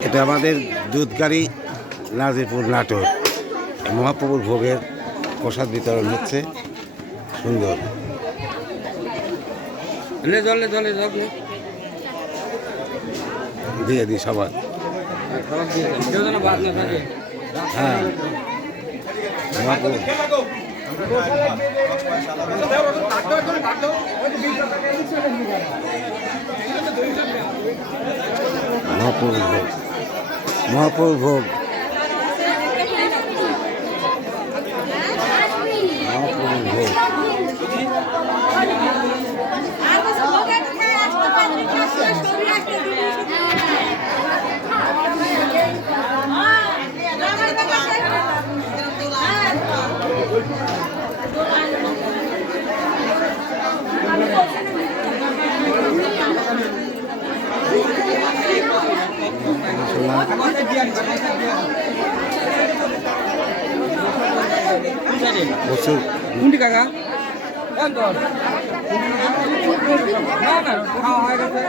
এটা আমাদের দুধগাড়ি নাজিরপুর নাটোর। মহাপ্রভুর ভোগের প্রসাদ বিতরণ হচ্ছে। সুন্দর। জলে দিয়ে দিই সবার। হ্যাঁ। মহাপ্রভু। মহাপ্রভুর ভোগ। মহাপ্রভুর ভোগ। মহাপুর ভোগ। কোনটি কাকা না না খাওয়া হয়ে গেছে